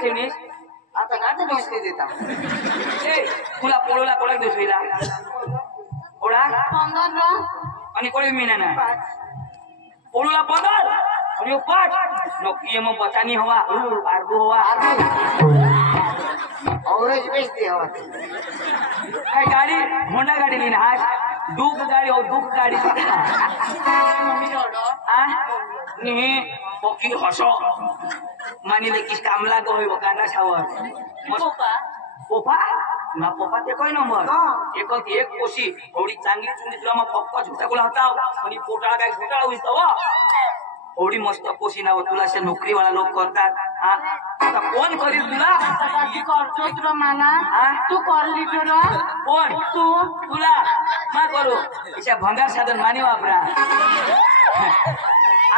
ठेवणीस आता गाठी बसते देता ए तुला पोळूला कोळक देसवीला पोळा 15 आणि कोळी मीना ना पोळूला 15 आणि 5 नोकी मग बतानी हवा आरबू हवा औरज बेचते हवा काय गाडी होंडा गाडी लीन आज दुख गाडी हो दुख गाडी नी पोकी हसो मानिले की कामला गहोय वकाना छावर पोपा ना पोपा ते कोई नंबर एक कोशी थोडी चांगली चुंडी तुला मग पक्का झुटा गुला होता आणि पोटाला काय घोटाळा होईस तवा थोडी मस्त कोशी ना तुला असे नोकरी वाला लोक करतात आता कोण करील तुला करतो तुला माना तू करली तर कोण तू तुला मा करू अशा भंगार साधन मानी वापरा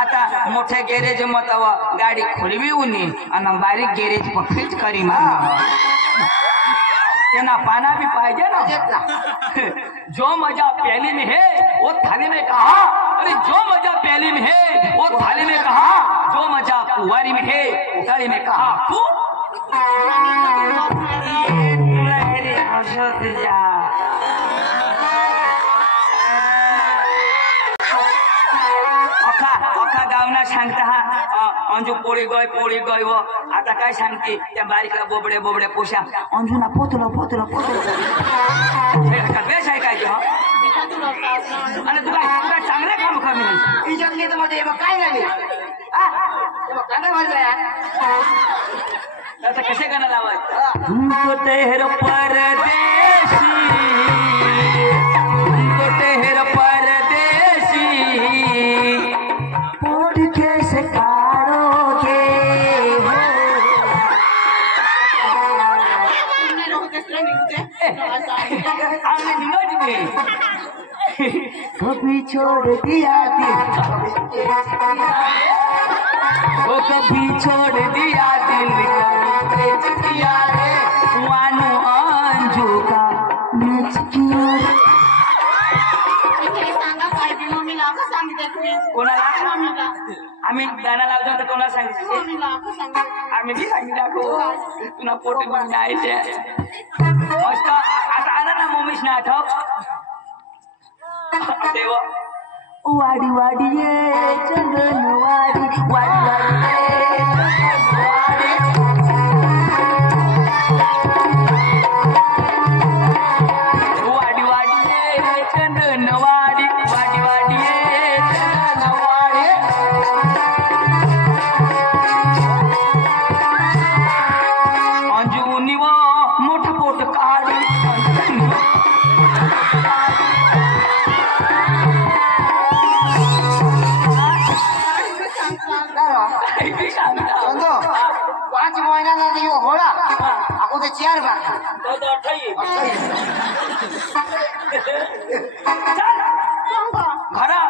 आता मोठ्या गॅरेज मताव गाडी खोलवी उनी आणि बारीक गॅरेज पक्कीच करी मार तेना पाना भी पाहिजे ना जो मजा प्याली में है वो थाली में कहा अरे जो मजा प्याली में है वो थाली में कहा जो मजा कुंवारी में है उतारी में कहा तू अखा गावना सांगता अंजू पोळी गय वो आता काय सांगते त्या बारीकला बोबडे बोबडे पोशा अंजूना पोतलो बेस आहे काय आणि तुला चांगले काम कमी इज्जत नाही तर मध्ये काय नाही काय म्हणलं आता कसे गाणं लावत तुमको तेहर परदेशी तुमको तेहर परदेशी पोट कैसे काढ़ोगे कभी छोड़ दिया दिल वो कभी छोड़ दिया दिल कभी किया रे वानो अंजू का मैच किया कोणाला आम्ही गाणं लावतो तर कोणाला सांगितलं आम्ही बी सांगितलं तुला पोट नाही मस्त आता आला ना मम्मीच ना आठव वाडी वाडी ये चंदन वाडी वाडी वाडी वाडी ये चंदन वाडी वाडी वाडी ये चंदन वाडी अंजुनी वो मोठ पोट काढी पाच महिन्याला यो घोडा ako ते 4 बार घरा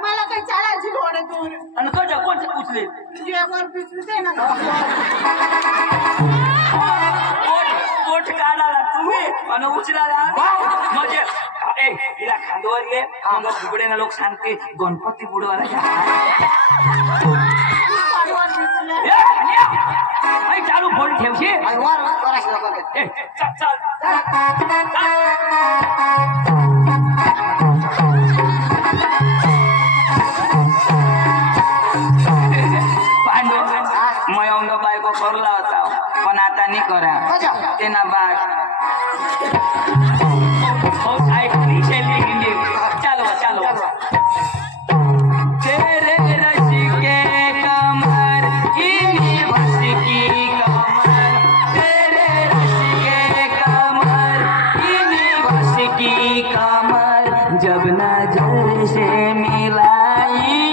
मला काही चालायची घोडे दूर आणि कशा कोणते उचले जेवर पिचले ना पोट काढाला तुम्ही आणि उचलाला म्हणजे हिला खांदवर ये मग फुगडे ना लोक सांगते गणपती बुडवाला चालू फोन ठेवशी चल पांडू मयंग बायको करला होता पण आता नाही करा तेना बाद चालो चालो तेरे रसी के कमर की बस की कमर तेरे रसी के कमर की बस की कमर जब नजर से मिलाई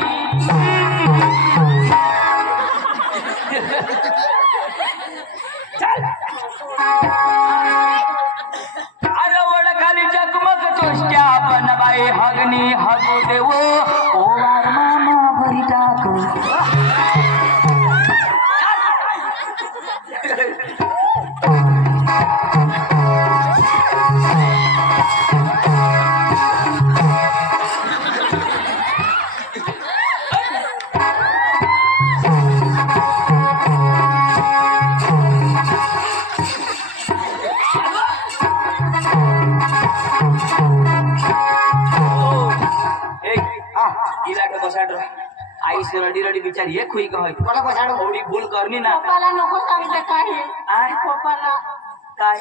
चल अरे वड खाली चकमक चोष्ट्या बनवाई हगनी हगू देवो ओवार मामा भरी टाक से रडी रडी बिचारी एक हुई कह कोणा बसाडो थोडी भूल करनी ना पप्पाला नको सांगते काय आय पप्पाला काय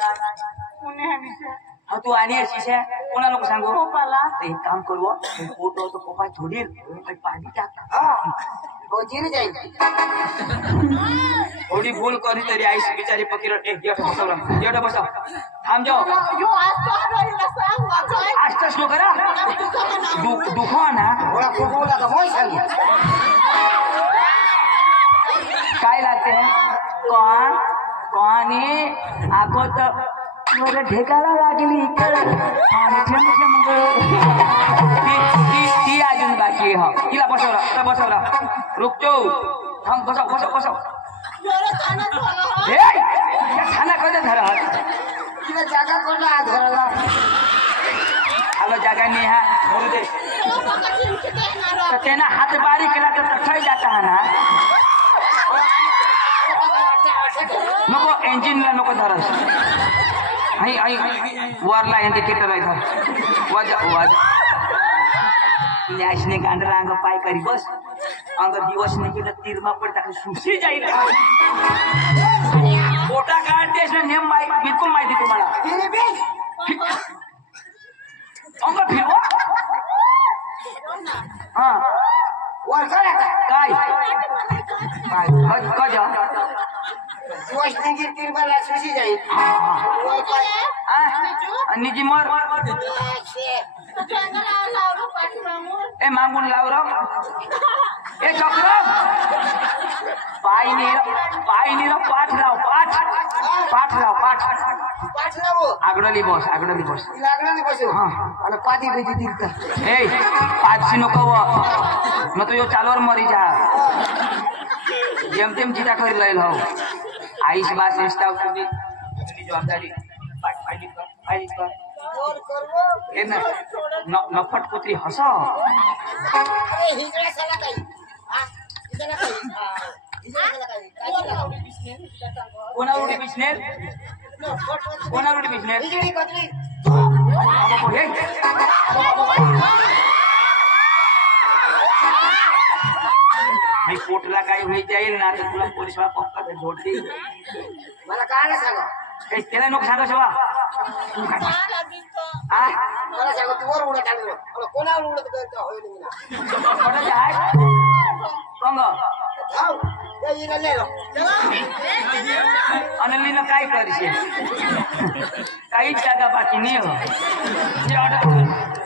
कोणी हा विषय हा तू आणि अशीस कोणा लोक सांगू पप्पाला एक काम करू फोटो तो पप्पा थोडी पाणी टाक हा हो जिरे जाईल थोडी भूल करी तरी आईस बिचारी पकीर एवढं बसव थांब जाओ यो आज तो हरवायला सांग वाचाय आज तर स्लो करा दुखो ना थोडा कोकोला का मोय सांग काय लागते कोण कोणी आखो तर मला ढेकाला लागली ती अजून बाकी हा तिला बसवला बसवला रुकतो थांब बसव बसव बसव खाना कधी धरत तिला जागा कोणला हात घराला आलो जागा नाही हा बोलू दे तर त्यांना हात बारीक केला तर तठाई जाता हा ना नको इंजिनला नको धरस आई आई वरला इंडिकेटर आहे वाज वाज लॅशने गांडरा अंग पाय करी बस अंग दिवस ने केलं तीरमा पडता सुशी जाईल पोटा काढतेस ना नेम बिलकुल माहिती तुम्हाला अंग फिरवा हा वर करा काय कजा दिवस निघी तिरबाला सुशी जाईल वर काय निजी मर ए मागून लाव र ए चक्र पाय नीर पाठ लाव पाठ लाव पाठ पाठरावो आगडली बस लागणार बसू हा आणि पाठी बेटी दिलता ए पाचशी नको न तो यो चालवर मरी जा जेम तेम चिता कर लईल हो आईस बास इंस्टाव तुझी जबाबदारी पाठ कर वर करवो ए नफट कुत्री हस अरे हिजडा साला काही हा हिजडा काही हिजडा साला काही कोणावडी बिझनेस कोणावडी बिझनेस हिजडी कतरी मी पोटला काही होई जाईल ना तर तुला पोलीस पक्का झोडली मला काय सांगा त्याला नको सांगा शिवा मला सांगा तू वर उडत आलो मला कोणावर उडत करतो होईल मी कोणाचं आहे कंग जाऊ ते इकडे अनलीनं काय करशे काहीच जागा बाकी नाही हो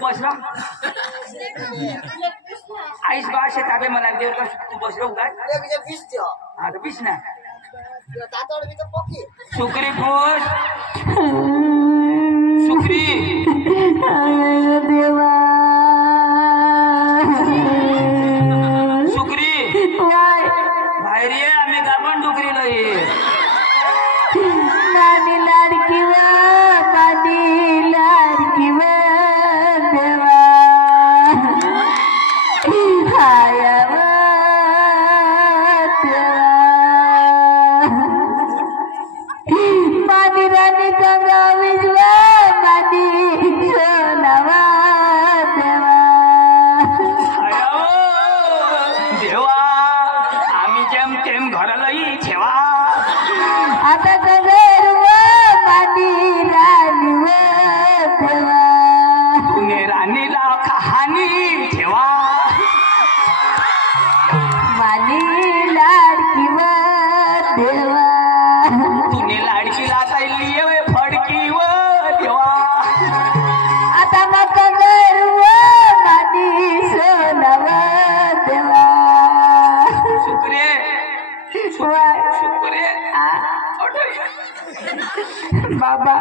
बसलो आईस बाशे ताबे मला देव का तू बसलो काय अरे बिजे 20 दियो हा तर बीस ना तातोड बी तो पोकी शुक्री खुश शुक्री देवा शुक्री बाहेर ये आम्ही गाभण डुकरीला ये नानी लाडकी वा देवा हायवा मानी रानी गंगा विजवा मानी सोनावा देवा देवा आम्ही जेम तेम घराला ये ठेवा आता गंगरवा मानी रानी वा देवा तुने राणीला कहाणी ठेवा मानी लाडकी वा देवा तुने लाडकीला ताईली ये फडकी व देवा आता मग गंगरवा मानी सोनावा देवा शुक्रे शुक्रे बाबा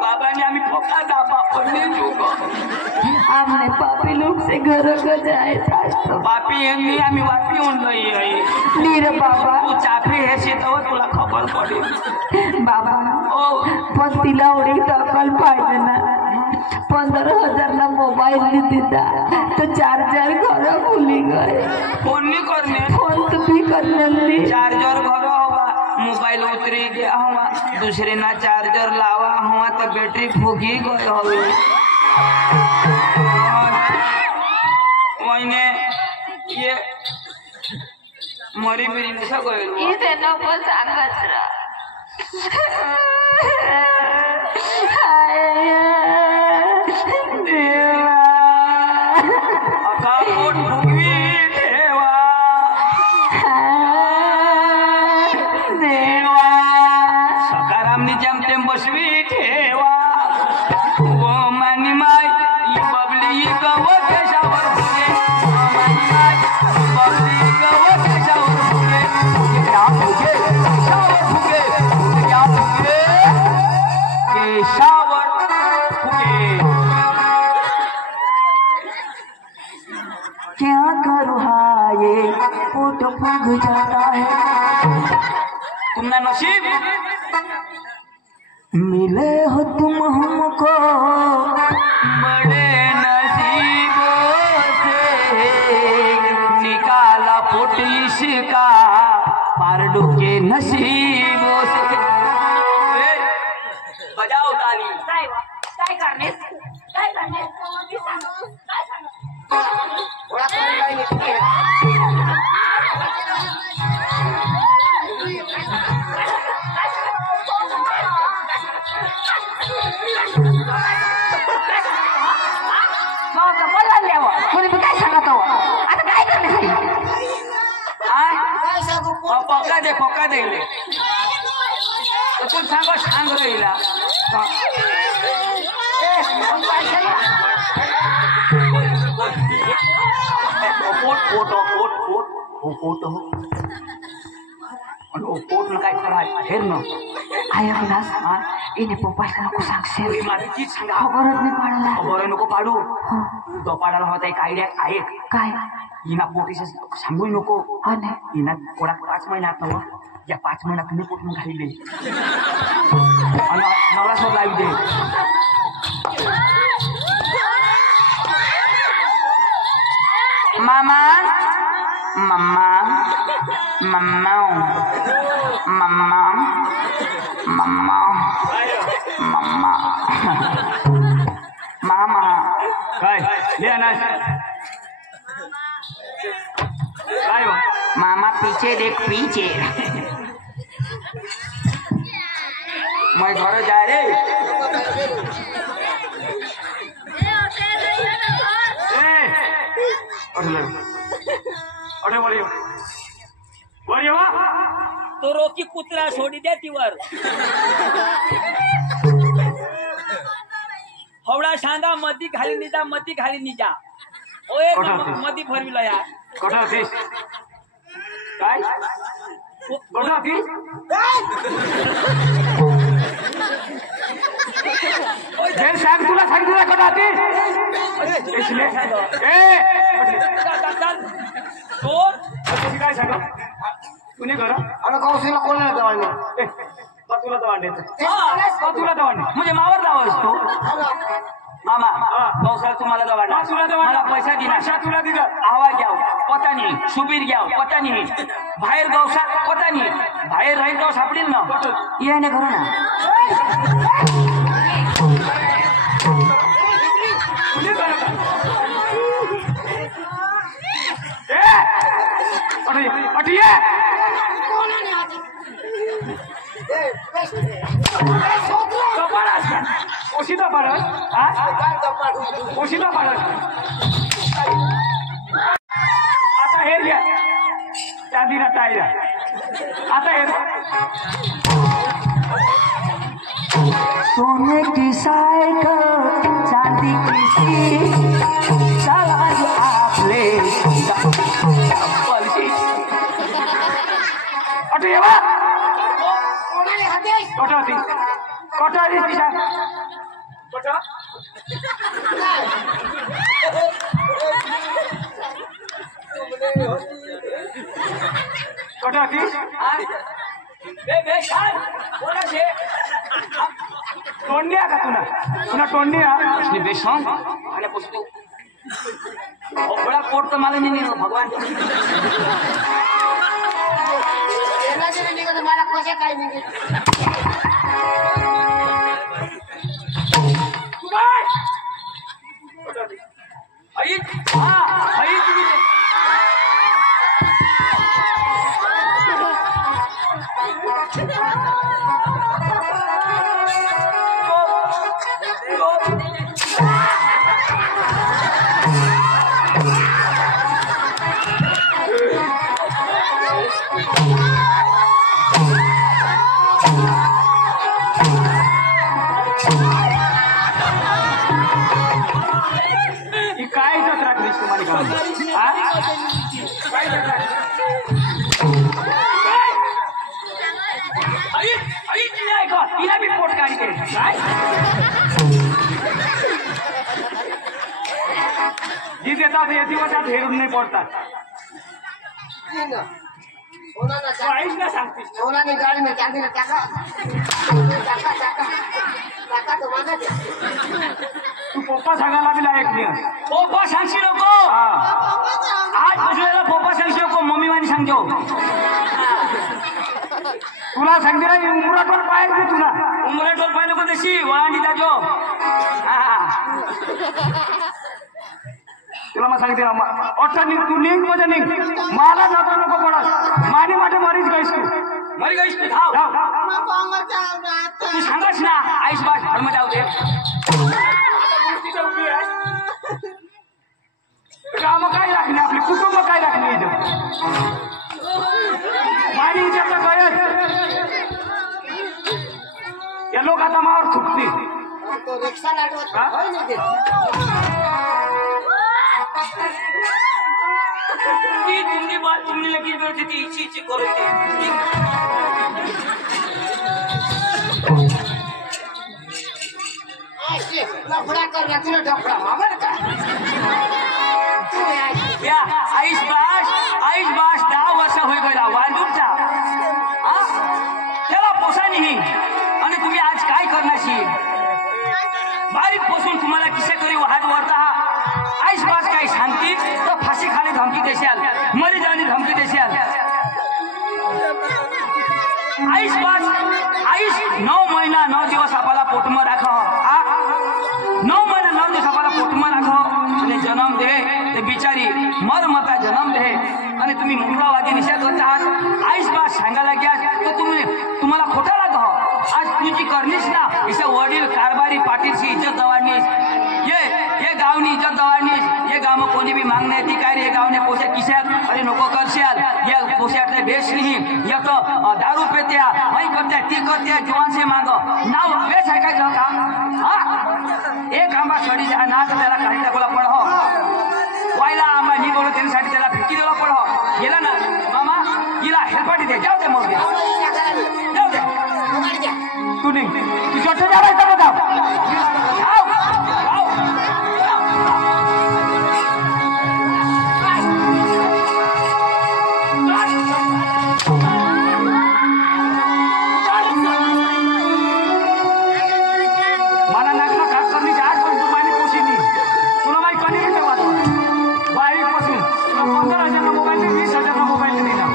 बाबाने आम्ही फोका दाबा पडले चुको हमने पापी लोग से घरों को जाए था बापी यांनी आम्ही वापी होऊन नाही नीर बाबा तू चाफी हे शेतावर तुला खबर पडेल बाबा ओ पण तिला एवढी टक्कल पाहिजे ना 15,000 ना मोबाईल दिता तो 4 घर भूली गए फोन नहीं करने फोन तो भी करने चार्जर घर हवा मोबाइल उतरी गया हुआ दूसरे ना चार्जर लावा हुआ तो बैटरी फूकी गए हवे मैंने ये मरी बिरी कसं कळेल इथे नको सांगत राह. देवा आता पोट फुगवी ठेवा देवा सकारामनी जमतेम बसवी ठेवा ओ मानी माय ही बबली गवत कशावर फुगे ओ मानी माय ही बबली गवत कशावर फुगे क्या फुगे कशावर फुगे क्या फुगे केशावर फुगे क्या करूँ हाँ ये पोट फूक जाता है. तुमना नसीब मिले हो तुम हमको बड़े नसीबों से निकाला फुट इसका पारडू के नसीबों से बजाओ ताली काय करणे काय करणे थोडा कमी काही नाही. कोणी काय सांगत हो आता काय करणे काय सांगू कोण पक्का दे तू सांग राहिला पोट काय करा हेर न आय अविनाश इने पप्पाला नको सांगशील माझी चीज सांगा खबरच नाही पाडला खबर नको पाडू तो पाडायला होता एक आयडिया आहे काय हिना पोटीस सांगू नको हा नाही हिना थोडा 5 महिन्यात नव या 5 महिन्यात तुम्ही पोटून घाली दे नवरा सोड लावी दे मामा मम्मा मम्मा मम्मा मम्मा मम्मा मामा काय ले ना काय हो मामा पीछे देख पीछे मैं घर जा रे अरे बोलिए वा तो रोकी कुत्रा सोडी दे तीवर हवडा शांदा मधी खाली निजा ओए मधी फरविला या कठा होतीस काय कठा होतीस जेल सांग तुला कठा होतीस इसलिए काय सांगा तुने घर आणि कौशीला कोण नाही जवळ तुला दवांडे म्हणजे मावर जावं असतो मामा पावसाळा तुम्हाला दवांडा मला पैसा दिना तुला दिलं आवाज घ्याव पता नाही सुबीर घ्याव पता नाही बाहेर गवसा पता नाही बाहेर राहील गाव सापडील ना येणे करू ना ओशिदा पाडत आता हे घ्या चांदीना ताईला आता हे सोने की साइकिल चांदी की सीट चला जो आप ले अटे येवा कोणाने हदेश कटा होती तिच्या कटा कटा होती टोंडिया का तुला टोंडिया बेसॉंग आणि पुस्तू बड़ा कोट तो मालूम नहीं भगवान मला कशा काय नाही काय इज्जत राखलीस तुम्हाला गावात? हा? काय इज्जत राखलीस? तिला बी पोट काढते काय जी देतात हे दिवसात हेरून नाही पडतात सोनाने सांगतेस गाडी में चांदी ने टाका तो मागा दे तू पप्पा सांगायला बी लायक नाही पप्पा सांगशी नको आज बसलेला पप्पा सांगशी नको मम्मी वाणी सांगतो तुला सांगते ना उमराटोल पाहिजे तुला उमराटोल पाहिजे नको तशी वाणी जाजो तुला मग सांगते अठ्ठा निघ तू निघ मध्ये निघ मला जातो नको पडत माने माझे मरीच गाईस तू मरी गाईस तू धाव तू सांगच ना आईस बास धर्म जाऊ दे काम काय राखणे आपले कुटुंब काय राखणे इथं मानी इथं गयत या लोक आता मावर थुकतील तो रिक्षा लागवत होय नाही ते तुमची बात तुमने लगेच बोलते ती इच्छी करते लफड़ा कर रहा तुला ढोकळा माबर का या आईस बास 10 वर्ष होई गेला वांडूरचा त्याला पोसा नाही आणि तुम्ही आज काय करण्याशी बारीक पासून तुम्हाला किसे तरी वाहत वरता आईस बास काही सांगती तर फाशी खाली धमकी देशाल मरी जाणी धमकी देशाल आईस 9 महिना 9 दिवस आपल्याला पोटमा राखो 9 महिना 9 दिवस आपल्याला पोटमा राखो आणि जन्म दे ते बिचारी मर मता जन्म दे आणि तुम्ही मुंबईवादी निषेध होत आहात आईस बास सांगायला घ्या तर तुम्हाला खोटा लागो आज तुझी करनीस ना इसे वडील कारभारी पाटीलची इज्जत दवाडनीस ये गावनी इज्जत दवाडनीस ये गाव में कोणी भी मांगने थी काय रे गाव ने पोसे किशात अरे नको करशाल ये पोशातले बेच नहीं ये तो दारू पेते वही करते ती करते जुआन से मांगो नाव बेच है काय का हां एक आंबा सडी जा ना त्याला काही टाकला पडहो वायला आंबा मी बोलतो त्यासाठी त्याला फिकी दिला पडहो गेला ना मामा हिला हेलपाटी दे जाऊ दे मग जाऊ दे तू नहीं तू छोटे जा रहा है जाओ मला नागला खास करणी आज पण तू माने पोशी नाही तुला माहिती कधी येते वाटतो बारीक पासून 15,000 मोबाईल 20,000 मोबाईल नाही ना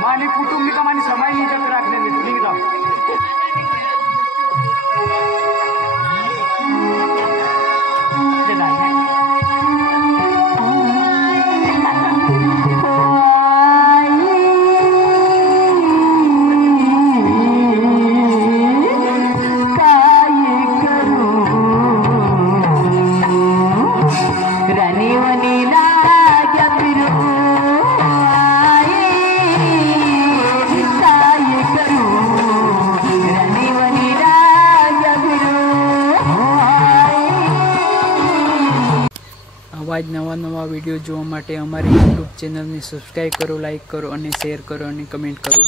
माने कुटुंबिका माने समाई इज्जत राखणे नाही तुम्ही जाऊ આવા જ નવા વિડીયો જોવા માટે અમારી યુટ્યુબ ચેનલને સબસ્ક્રાઈબ કરો, લાઈક કરો અને શેર કરો અને કમેન્ટ કરો.